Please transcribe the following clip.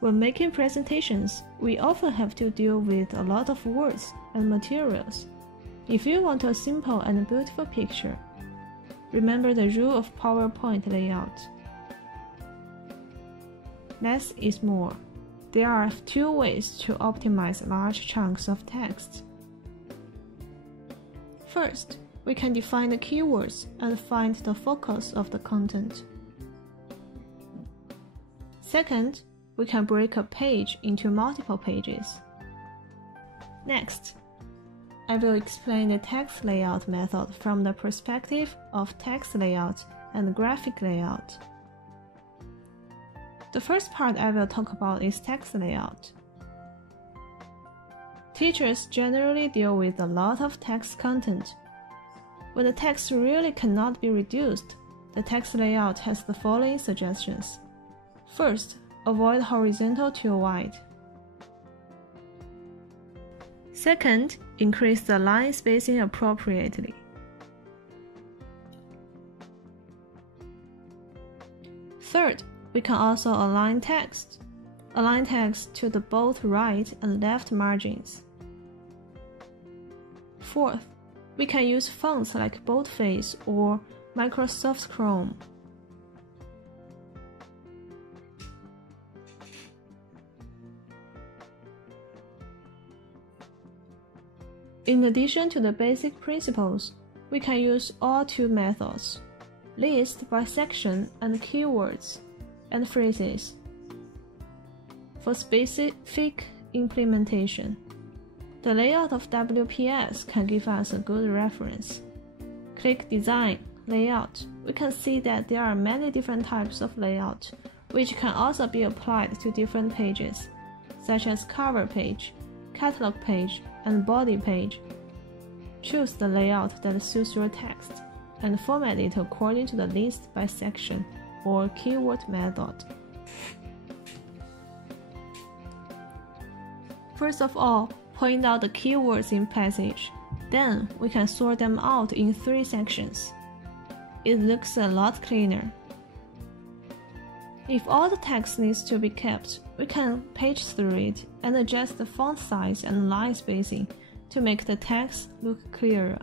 When making presentations, we often have to deal with a lot of words and materials. If you want a simple and beautiful picture, remember the rule of PowerPoint layout. Less is more. There are 2 ways to optimize large chunks of text. First, we can define the keywords and find the focus of the content. Second, we can break a page into multiple pages. Next, I will explain the text layout method from the perspective of text layout and graphic layout. The first part I will talk about is text layout. Teachers generally deal with a lot of text content. When the text really cannot be reduced, the text layout has the following suggestions. First, avoid horizontal too wide. Second, increase the line spacing appropriately. Third, we can also align text. Align text to the both right and left margins. Fourth, we can use fonts like boldface or Microsoft Chrome. In addition to the basic principles, we can use all 2 methods, list by section and keywords and phrases, for specific implementation. The layout of WPS can give us a good reference. Click Design, Layout. We can see that there are many different types of layout, which can also be applied to different pages, such as cover page, catalog page, and body page. Choose the layout that suits your text and format it according to the list by section or keyword method. First of all, point out the keywords in passage. Then we can sort them out in 3 sections. It looks a lot cleaner. If all the text needs to be kept, we can page through it and adjust the font size and line spacing to make the text look clearer.